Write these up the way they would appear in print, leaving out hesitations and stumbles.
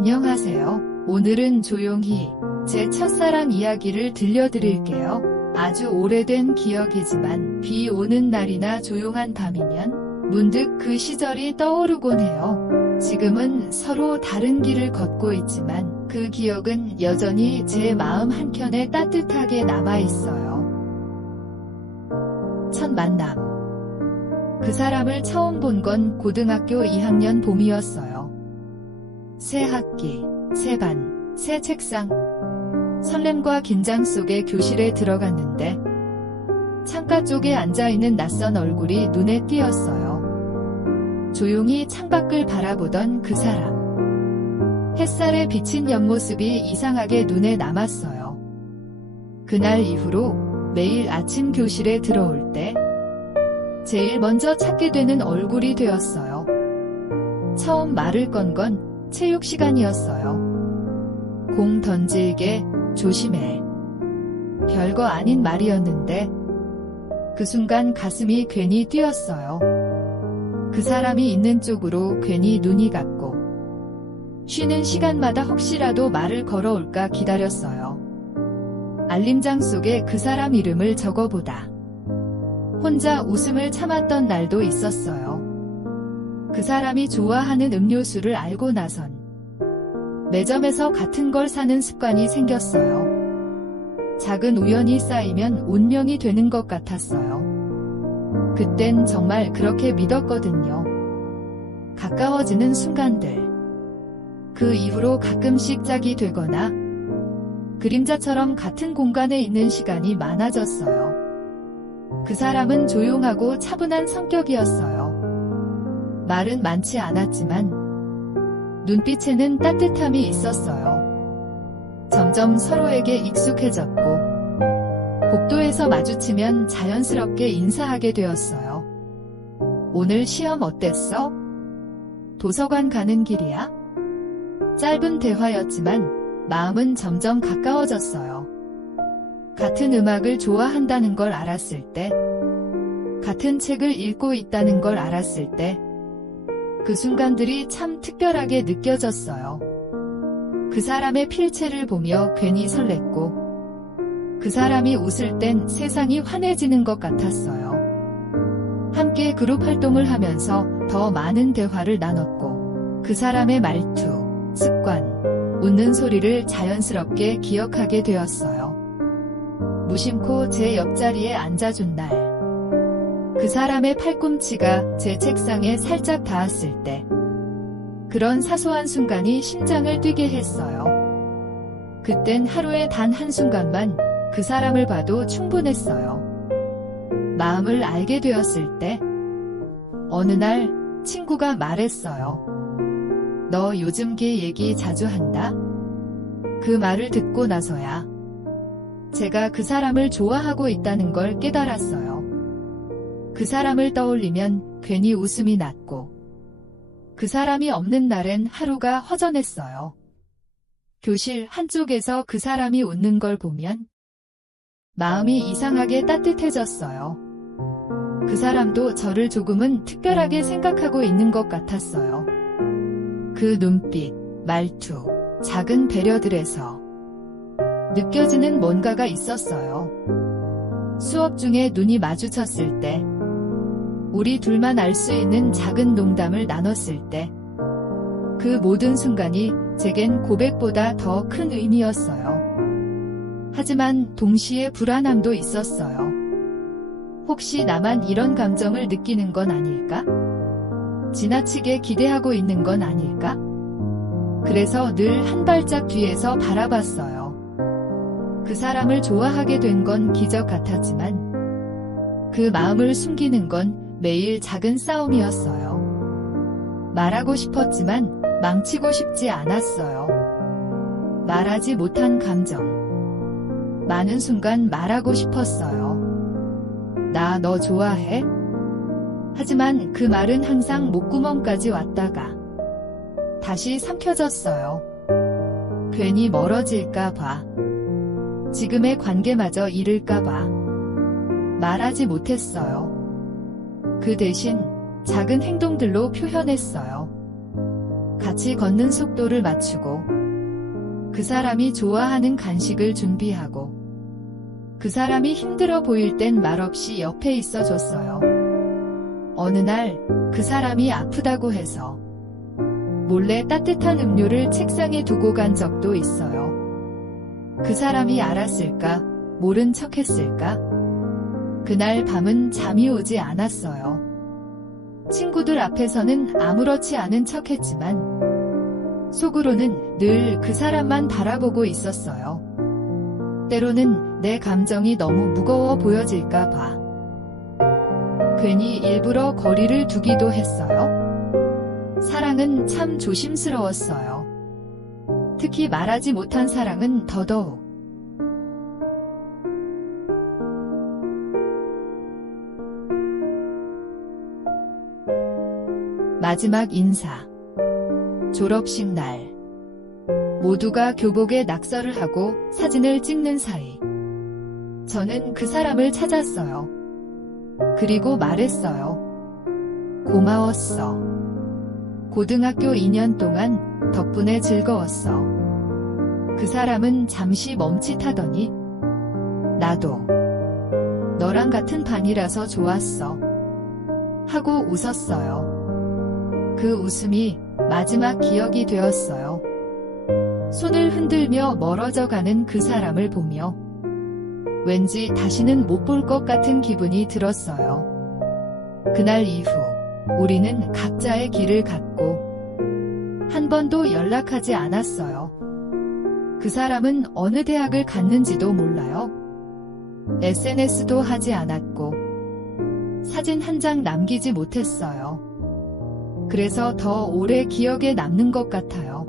안녕하세요. 오늘은 조용히 제 첫사랑 이야기를 들려드릴게요. 아주 오래된 기억이지만 비 오는 날이나 조용한 밤이면 문득 그 시절이 떠오르곤 해요. 지금은 서로 다른 길을 걷고 있지만 그 기억은 여전히 제 마음 한켠에 따뜻하게 남아있어요. 첫 만남. 그 사람을 처음 본 건 고등학교 2학년 봄이었어요. 새 학기, 새 반, 새 책상. 설렘과 긴장 속에 교실에 들어갔는데 창가 쪽에 앉아있는 낯선 얼굴이 눈에 띄었어요. 조용히 창밖을 바라보던 그 사람. 햇살에 비친 옆모습이 이상하게 눈에 남았어요. 그날 이후로 매일 아침 교실에 들어올 때 제일 먼저 찾게 되는 얼굴이 되었어요. 처음 말을 건 건 체육 시간이었어요. 공 던질게, 조심해. 별거 아닌 말이었는데 그 순간 가슴이 괜히 뛰었어요. 그 사람이 있는 쪽으로 괜히 눈이 갔고 쉬는 시간마다 혹시라도 말을 걸어올까 기다렸어요. 알림장 속에 그 사람 이름을 적어보다 혼자 웃음을 참았던 날도 있었어요. 그 사람이 좋아하는 음료수를 알고 나선 매점에서 같은 걸 사는 습관이 생겼어요. 작은 우연이 쌓이면 운명이 되는 것 같았어요. 그땐 정말 그렇게 믿었거든요. 가까워지는 순간들. 그 이후로 가끔씩 짝이 되거나 그림자처럼 같은 공간에 있는 시간이 많아졌어요. 그 사람은 조용하고 차분한 성격이었어요. 말은 많지 않았지만 눈빛에는 따뜻함이 있었어요. 점점 서로에게 익숙해졌고 복도에서 마주치면 자연스럽게 인사하게 되었어요. 오늘 시험 어땠어? 도서관 가는 길이야? 짧은 대화였지만 마음은 점점 가까워졌어요. 같은 음악을 좋아한다는 걸 알았을 때, 같은 책을 읽고 있다는 걸 알았을 때, 그 순간들이 참 특별하게 느껴졌어요. 그 사람의 필체를 보며 괜히 설렜고, 그 사람이 웃을 땐 세상이 환해지는 것 같았어요. 함께 그룹 활동을 하면서 더 많은 대화를 나눴고, 그 사람의 말투, 습관, 웃는 소리를 자연스럽게 기억하게 되었어요. 무심코 제 옆자리에 앉아준 날, 그 사람의 팔꿈치가 제 책상에 살짝 닿았을 때 그런 사소한 순간이 심장을 뛰게 했어요. 그땐 하루에 단 한순간만 그 사람을 봐도 충분했어요. 마음을 알게 되었을 때 어느 날 친구가 말했어요. 너 요즘 걔 얘기 자주 한다? 그 말을 듣고 나서야 제가 그 사람을 좋아하고 있다는 걸 깨달았어요. 그 사람을 떠올리면 괜히 웃음이 났고 그 사람이 없는 날엔 하루가 허전했어요. 교실 한쪽에서 그 사람이 웃는 걸 보면 마음이 이상하게 따뜻해졌어요. 그 사람도 저를 조금은 특별하게 생각하고 있는 것 같았어요. 그 눈빛, 말투, 작은 배려들에서 느껴지는 뭔가가 있었어요. 수업 중에 눈이 마주쳤을 때, 우리 둘만 알 수 있는 작은 농담을 나눴을 때, 그 모든 순간이 제겐 고백보다 더 큰 의미였어요. 하지만 동시에 불안함도 있었어요. 혹시 나만 이런 감정을 느끼는 건 아닐까? 지나치게 기대하고 있는 건 아닐까? 그래서 늘 한 발짝 뒤에서 바라봤어요. 그 사람을 좋아하게 된 건 기적 같았지만 그 마음을 숨기는 건 매일 작은 싸움이었어요. 말하고 싶었지만 망치고 싶지 않았어요. 말하지 못한 감정. 많은 순간 말하고 싶었어요. 나 너 좋아해? 하지만 그 말은 항상 목구멍까지 왔다가 다시 삼켜졌어요. 괜히 멀어질까봐. 지금의 관계마저 잃을까봐. 말하지 못했어요. 그 대신 작은 행동들로 표현했어요. 같이 걷는 속도를 맞추고 그 사람이 좋아하는 간식을 준비하고 그 사람이 힘들어 보일 땐 말없이 옆에 있어 줬어요. 어느 날 그 사람이 아프다고 해서 몰래 따뜻한 음료를 책상에 두고 간 적도 있어요. 그 사람이 알았을까? 모른 척 했을까? 그날 밤은 잠이 오지 않았어요. 친구들 앞에서는 아무렇지 않은 척 했지만 속으로는 늘 그 사람만 바라보고 있었어요. 때로는 내 감정이 너무 무거워 보여질까 봐 괜히 일부러 거리를 두기도 했어요. 사랑은 참 조심스러웠어요. 특히 말하지 못한 사랑은 더더욱. 마지막 인사. 졸업식 날. 모두가 교복에 낙서를 하고 사진을 찍는 사이. 저는 그 사람을 찾았어요. 그리고 말했어요. 고마웠어. 고등학교 2년 동안 덕분에 즐거웠어. 그 사람은 잠시 멈칫하더니 나도 너랑 같은 반이라서 좋았어. 하고 웃었어요. 그 웃음이 마지막 기억이 되었어요. 손을 흔들며 멀어져 가는 그 사람을 보며 왠지 다시는 못 볼 것 같은 기분이 들었어요. 그날 이후 우리는 각자의 길을 갔고 한 번도 연락하지 않았어요. 그 사람은 어느 대학을 갔는지도 몰라요. SNS도 하지 않았고 사진 한 장 남기지 못했어요. 그래서 더 오래 기억에 남는 것 같아요.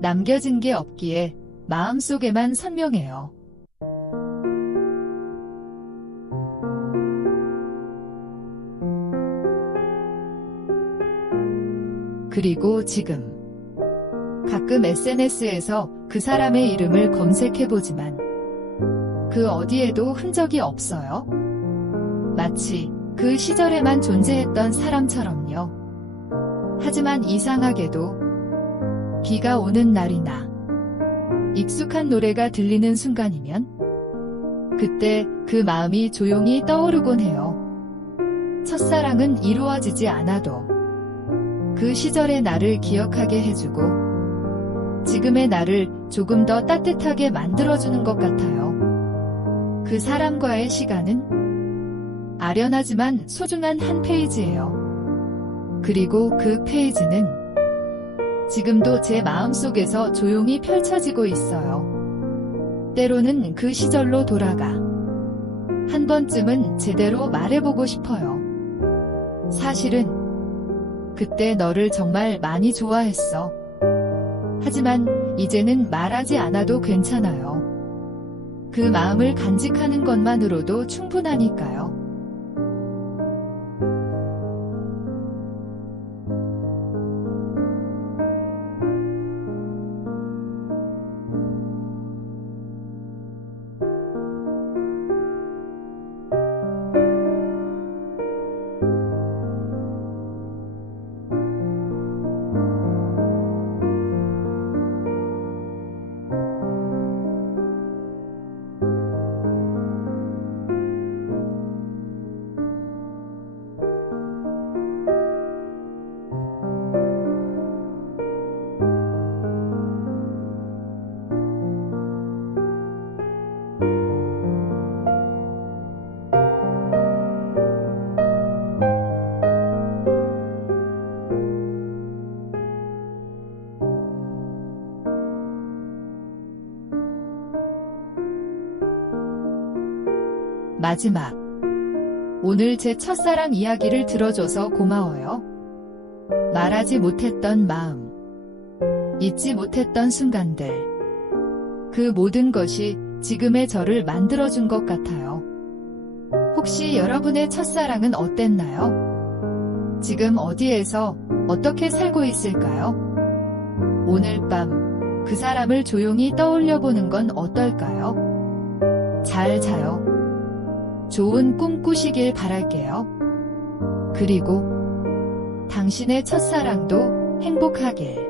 남겨진 게 없기에 마음속에만 선명해요. 그리고 지금 가끔 SNS에서 그 사람의 이름을 검색해보지만 그 어디에도 흔적이 없어요. 마치 그 시절에만 존재했던 사람처럼요. 하지만 이상하게도 비가 오는 날이나 익숙한 노래가 들리는 순간이면 그때 그 마음이 조용히 떠오르곤 해요. 첫사랑은 이루어지지 않아도 그 시절의 나를 기억하게 해주고 지금의 나를 조금 더 따뜻하게 만들어주는 것 같아요. 그 사람과의 시간은 아련하지만 소중한 한 페이지예요. 그리고 그 페이지는 지금도 제 마음속에서 조용히 펼쳐지고 있어요. 때로는 그 시절로 돌아가 한 번쯤은 제대로 말해보고 싶어요. 사실은 그때 너를 정말 많이 좋아했어. 하지만 이제는 말하지 않아도 괜찮아요. 그 마음을 간직하는 것만으로도 충분하니까요. 마지막. 오늘 제 첫사랑 이야기를 들어줘서 고마워요. 말하지 못했던 마음, 잊지 못했던 순간들, 그 모든 것이 지금의 저를 만들어준 것 같아요. 혹시 여러분의 첫사랑은 어땠나요? 지금 어디에서 어떻게 살고 있을까요? 오늘 밤 그 사람을 조용히 떠올려보는 건 어떨까요? 잘 자요. 좋은 꿈 꾸시길 바랄게요. 그리고 당신의 첫사랑도 행복하게.